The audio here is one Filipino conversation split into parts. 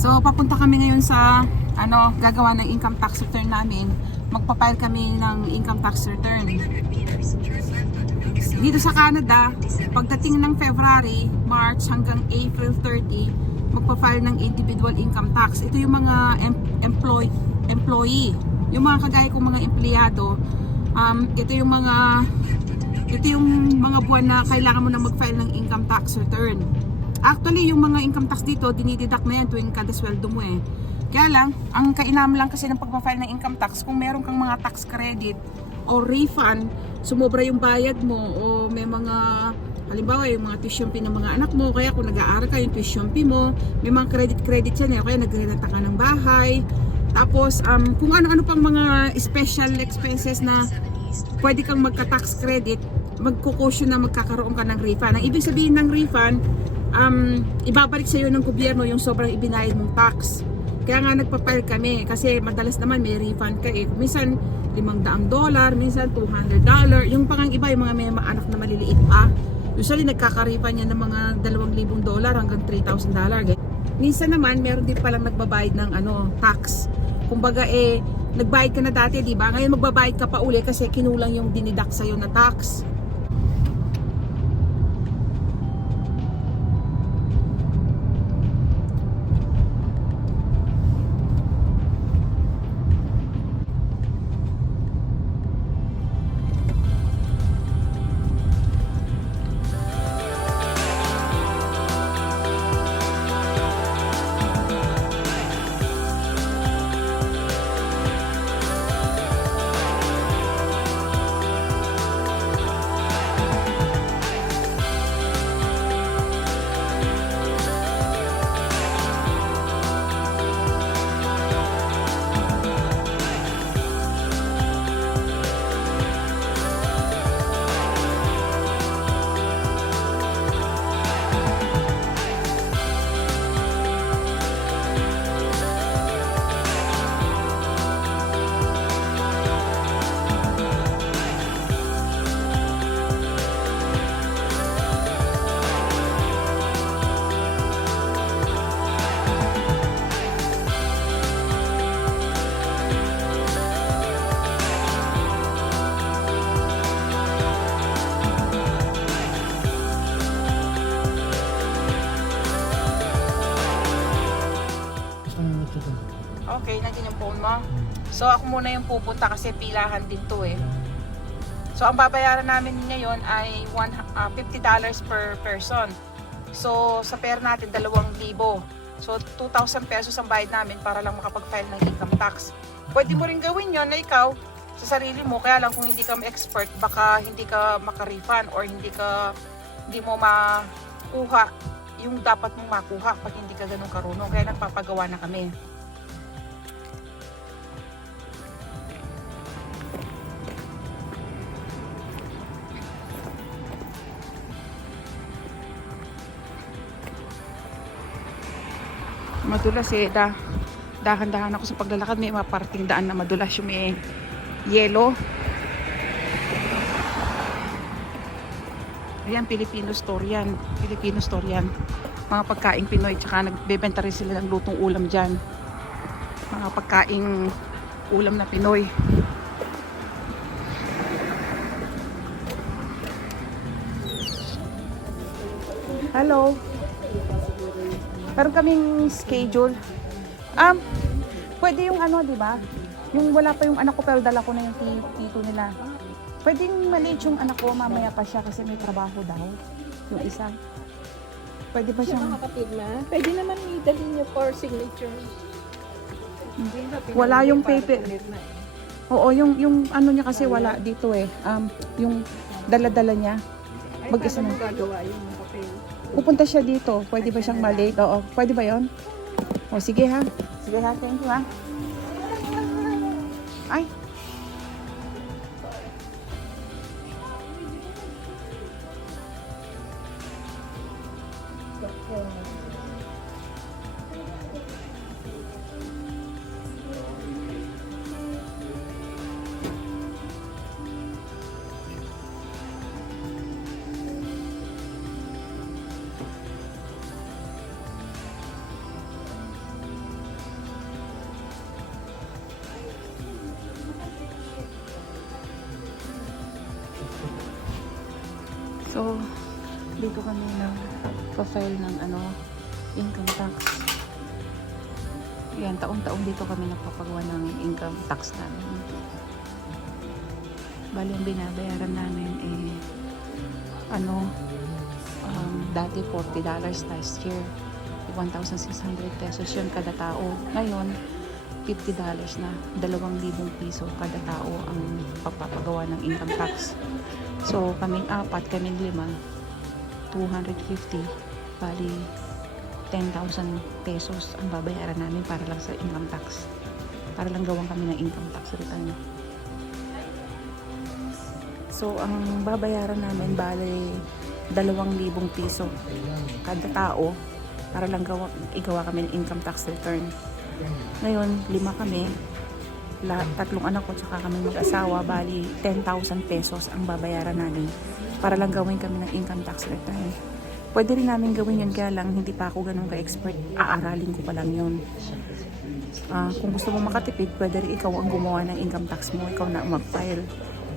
So, papunta kami ngayon sa ano, gagawa ng income tax return namin. Magpa-file kami ng income tax return. Dito sa Canada, pagdating ng February, March hanggang April 30, magpa-file ng individual income tax. Ito yung mga em- employ employee, yung mga kagaya kong mga empleyado. Um, ito yung mga ito yung mga buwan na kailangan mo na mag-file ng income tax return. Actually, yung mga income tax dito, dinideduct na yan tuwing kada sweldo mo eh. Kaya lang, ang kainam lang kasi ng pagpa-file ng income tax, kung meron kang mga tax credit o refund, sumobra yung bayad mo o may mga halimbawa yung mga tuition fee ng mga anak mo, kaya kung nag-aaral ka yung tuition fee mo, may mga credit-credit yan eh, kaya nagre-renta ka ng bahay, tapos um, kung ano-ano pang mga special expenses na pwede kang magka-tax credit, magkukusyon na magkakaroon ka ng refund. Ang ibig sabihin ng refund, um, ibabalik sa iyo ng gobyerno yung sobrang ibinayad mong tax. Kaya nga nagpa-file kami kasi madalas naman may refund ka eh. Minsan 500 dollar, minsan 200 dollar. Yung pangang iba, yung mga may anak na maliliit pa. Usually nagkaka-refund yan ng mga 2,000 dollar hanggang 3,000 dollar. Minsan naman meron din palang nagbabayad ng ano, tax. Kumbaga eh nagbayad ka na dati, di ba? Ngayon magbabayad ka pa uli kasi kinulang yung dinidak sa'yo na tax. So ako muna yung pupunta kasi pilahan din to eh. So ang babayaran namin ngayon ay one, ah, $50 per person. So sa pera natin 2,000. So 2,000 pesos ang bayad namin para lang makapag-file ng income tax. Pwede mo rin gawin yon na ikaw sa sarili mo. Kaya lang kung hindi ka expert, baka hindi ka maka-refund or hindi ka hindi mo makuha yung dapat mong makuha pag hindi ka ganun karunong. Kaya nagpapagawa na kami. Madulas eh. Da dahan-dahan ako sa paglalakad. May mga parting daan na madulas. Yung may yellow ayan Filipino store yan. Filipino store yan. Mga pagkaing Pinoy tsaka nagbebenta rin sila ng lutong ulam dyan. Mga pagkaing ulam na Pinoy. Hello Meron kaming schedule. Um, pwede yung ano, di ba? Yung wala pa yung anak ko pero dala ko na yung ti- tito nila. Pwedeng maliit yung anak ko, mamaya pa siya kasi may trabaho daw. Yung isa. Pwede ba Siya siyang... makapit na. Pwede naman i-dali niyo for signature. Hindi na pinag- Wala yung paper. Oo, yung, yung ano niya kasi wala dito eh. Um, yung dala-dala niya. Ay, Mag-isa paano na. mo gagawa yung papel? Pupunta siya dito. Pwede ba siyang maliit? Oo. Pwede ba yon? O sige ha. Sige ha. Thank you ha. Ay. So, dito kami ng file ng ano, income tax. Yan, taon-taon dito kami nagpapagawa ng income tax namin. Bali, ang binabayaran namin eh, ano, um, dati $40 last year. 1,600 pesos yun kada tao. Ngayon, $50 na. 2,000 piso kada tao ang pagpapagawa ng income tax. So, kaming apat, kaming lima, 250. Bali, 10,000 pesos ang babayaran namin para lang sa income tax. Para lang gawan kami ng income tax return. So, ang babayaran namin, bali, 2,000 piso kada tao para lang gawa, igawa kami ng income tax return. Ngayon, lima kami. La, tatlong anak ko tsaka kami mag-asawa, bali 10,000 pesos ang babayaran namin para lang gawin kami ng income tax return. Pwede rin namin gawin yun kaya lang hindi pa ako ganun ka-expert. Aaralin ko pa lang yun. Ah, kung gusto mo makatipid, pwede rin ikaw ang gumawa ng income tax mo. Ikaw na mag-file.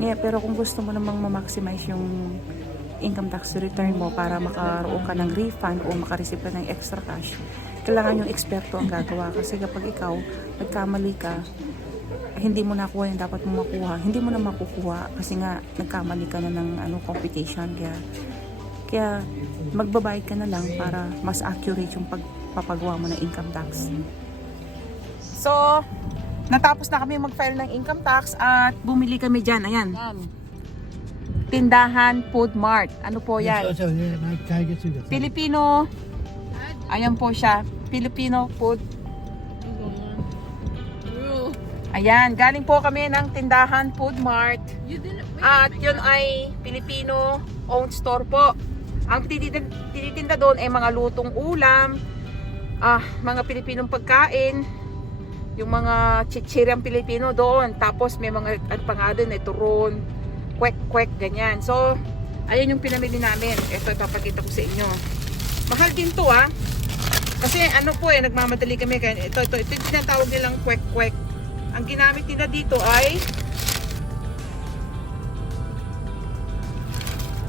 Ngayon, pero kung gusto mo namang ma-maximize yung income tax return mo para makaroon ka ng refund o makareceive ka ng extra cash, kailangan yung eksperto ang gagawa. Kasi kapag ikaw, nagkamali ka, hindi mo nakuha yung dapat mo makuha. Hindi mo na makukuha kasi nga nagkamali ka na ng ano, computation. Kaya, kaya magbabayad ka na lang para mas accurate yung pagpapagawa mo ng income tax. So, natapos na kami mag-file ng income tax at bumili kami dyan. Ayan. Tindahan Food Mart. Ano po yan? Filipino. Ayan po siya. Filipino food. Ayan, galing po kami ng tindahan Food Mart. At yun ay Filipino owned store po. Ang tinitinda, doon ay mga lutong ulam, ah, mga Pilipinong pagkain, yung mga chichiryang Pilipino doon. Tapos may mga ano pa nga doon, eh, turon, kwek-kwek, ganyan. So, ayun yung pinamili namin. Ito, ipapakita ko sa inyo. Mahal din to ah. Kasi ano po eh, nagmamadali kami. Kaya ito, ito, ito yung tinatawag nilang kwek-kwek. Ang ginamit nila dito ay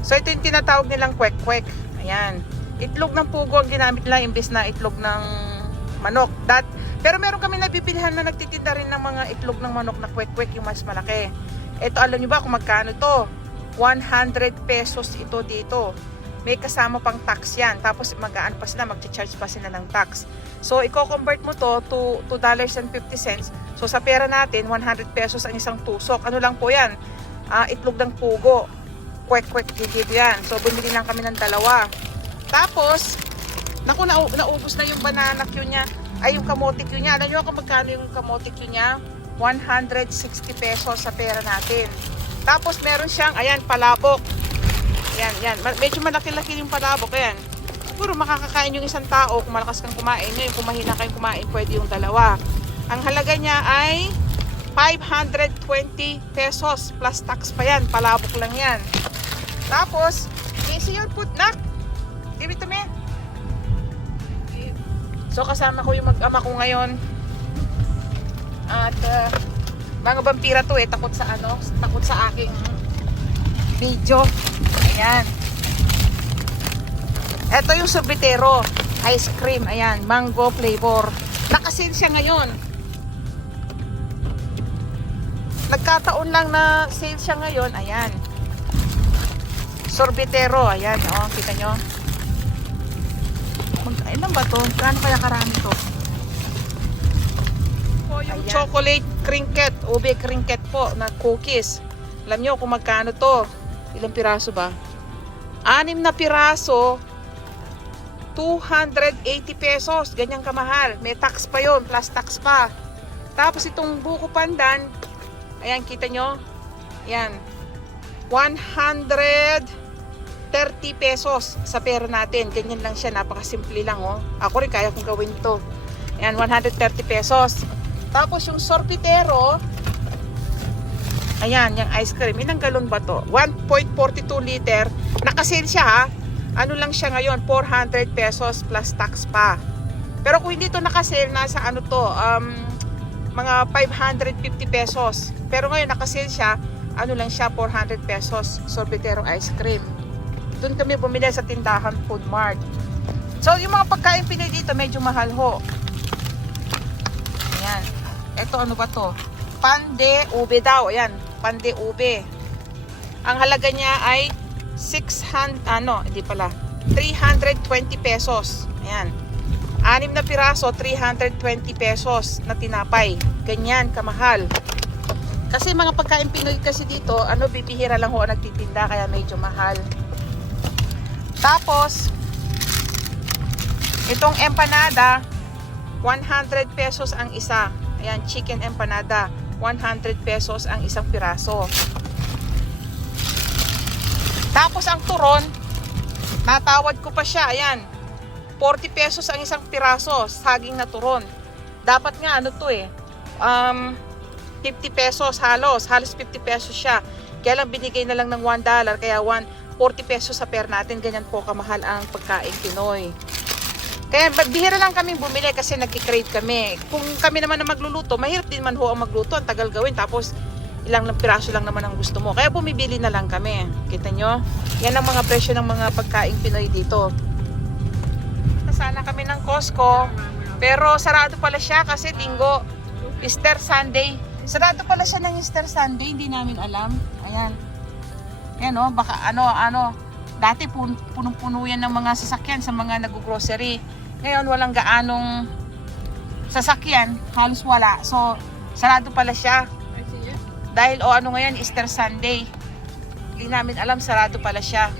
So ito yung tinatawag nilang kwek-kwek. Ayan. Itlog ng pugo ang ginamit nila imbes na itlog ng manok. That, pero meron kami nabibilihan na nagtitinda rin ng mga itlog ng manok na kwek-kwek yung mas malaki. Ito alam nyo ba kung magkano to? 100 pesos ito dito. May kasama pang tax yan. Tapos magaan pa sila, mag-charge pa sila ng tax. So, i-convert mo to to $2.50. So, sa pera natin, 100 pesos ang isang tusok. Ano lang po yan? Ah, itlog ng pugo. Kwek-kwek gigib yan. So, bumili lang kami ng dalawa. Tapos, naku, na naubos na yung banana cue niya. Ay, yung kamote cue niya. Alam nyo kung magkano yung kamote cue niya? 160 pesos sa pera natin. Tapos, meron siyang, ayan, palabok. Yan, yan. Medyo malaki-laki yung palabok. Ayan. Siguro makakakain yung isang tao kung malakas kang kumain. Ngayon, kung mahina kayong kumain, pwede yung dalawa. Ang halaga niya ay 520 pesos plus tax pa yan. Palabok lang yan. Tapos, easy yun put nak. Give it to me. So, kasama ko yung mag-ama ko ngayon. At, uh, mga vampira to eh. Takot sa ano? Takot sa aking video. Ayan. Ito yung sorbetero. Ice cream. Ayan. Mango flavor. Nakasil siya ngayon. Nagkataon lang na sale siya ngayon. Ayan. Sorbetero. Ayan. O, kita nyo. Mag, ilan ba to? Gaano kaya karami to? Chocolate crinkет. Ube crinket po na cookies. Alam nyo kung magkano to? Ilang piraso ba? Anim na piraso, 280 pesos. Ganyang kamahal. May tax pa yon plus tax pa. Tapos itong buko pandan, ayan, kita nyo? Ayan. 130 pesos sa pera natin. Ganyan lang siya. Napakasimple lang, oh. Ako rin kaya kong gawin to. Ayan, 130 pesos. Tapos yung sorbitero, Ayan, yung ice cream. Ilang galon ba to? 1.42 liter. Nakasale siya ha. Ano lang siya ngayon? 400 pesos plus tax pa. Pero kung hindi to nakasale, nasa ano to? Um, mga 550 pesos. Pero ngayon nakasale siya, ano lang siya? 400 pesos. Sorbetero ice cream. Doon kami bumili sa tindahan Food Mart. So, yung mga pagkain Pinoy dito, medyo mahal ho. Ito, ano ba to? Pande ube daw. Ayan, pande ube. Ang halaga niya ay 600, ano, hindi pala, 320 pesos. Ayan. Anim na piraso, 320 pesos na tinapay. Ganyan, kamahal. Kasi mga pagkain Pinoy kasi dito, ano, bibihira lang ho ang nagtitinda, kaya medyo mahal. Tapos, itong empanada, 100 pesos ang isa. Ayan, chicken empanada, 100 pesos ang isang piraso. Tapos ang turon, natawad ko pa siya, ayan, 40 pesos ang isang piraso, saging na turon. Dapat nga, ano to eh, um, 50 pesos halos, halos 50 pesos siya. Kaya lang binigay na lang ng 1 dollar, kaya 1, 40 pesos sa per natin, ganyan po kamahal ang pagkain Pinoy. Kaya bihira lang kami bumili kasi nagki-crave kami. Kung kami naman na magluluto, mahirap din man ho ang magluto, ang tagal gawin. Tapos ilang lang piraso lang naman ang gusto mo. Kaya bumibili na lang kami. Kita nyo? Yan ang mga presyo ng mga pagkain Pinoy dito. Sana kami ng Costco. Pero sarado pala siya kasi linggo. Easter Sunday. Sarado pala siya ng Easter Sunday. Hindi namin alam. Ayan. Ayan o. Baka ano, ano. Dati pun- punong-puno yan ng mga sasakyan sa mga nag-grocery. Ngayon walang gaanong sasakyan. Halos wala. So, sarado pala siya. Dahil o ano ngayon, Easter Sunday. Hindi namin alam, sarado pala siya.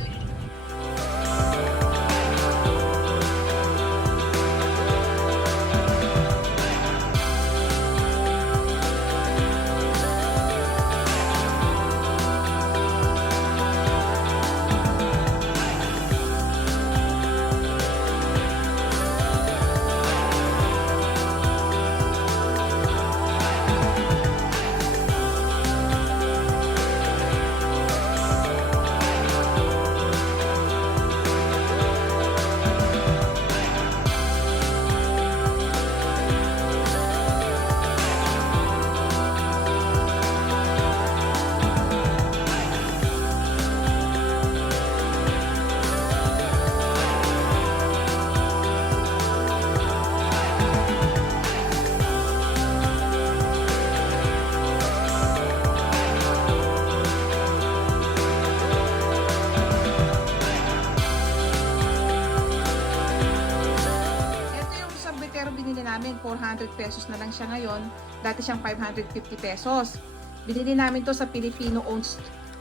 100 pesos na lang siya ngayon. Dati siyang 550 pesos. Binili namin to sa Filipino owned,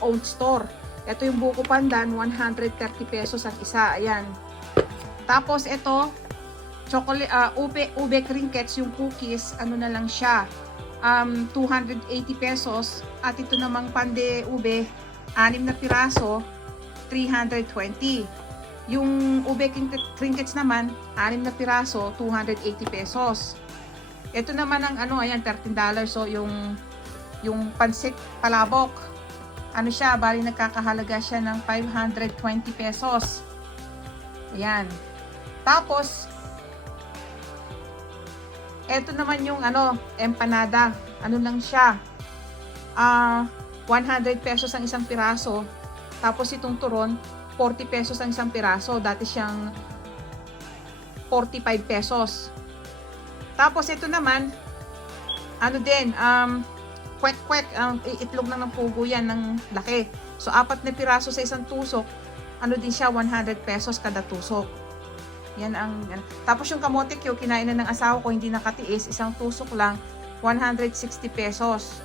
owned store. Ito yung buko pandan, 130 pesos ang isa. Ayan. Tapos ito, chocolate, uh, ube, ube crinkets, yung cookies, ano na lang siya. Um, 280 pesos. At ito namang pande ube, anim na piraso, 320. Yung ube crinkets naman, anim na piraso, 280 pesos. Ito naman ang ano, ayan, 13 dollars. So, yung, yung pansit palabok, ano siya, bali nagkakahalaga siya ng 520 pesos. Ayan. Tapos, eto naman yung ano, empanada. Ano lang siya, ah 100 pesos ang isang piraso. Tapos itong turon, 40 pesos ang isang piraso. Dati siyang 45 pesos. Tapos ito naman, ano din, um, kwek-kwek, ang itlog lang ng pugo yan ng laki. So, apat na piraso sa isang tusok, ano din siya, 100 pesos kada tusok. Yan ang, yan. Tapos yung kamote Q, kinain na ng asawa ko, hindi nakatiis, isang tusok lang, 160 pesos.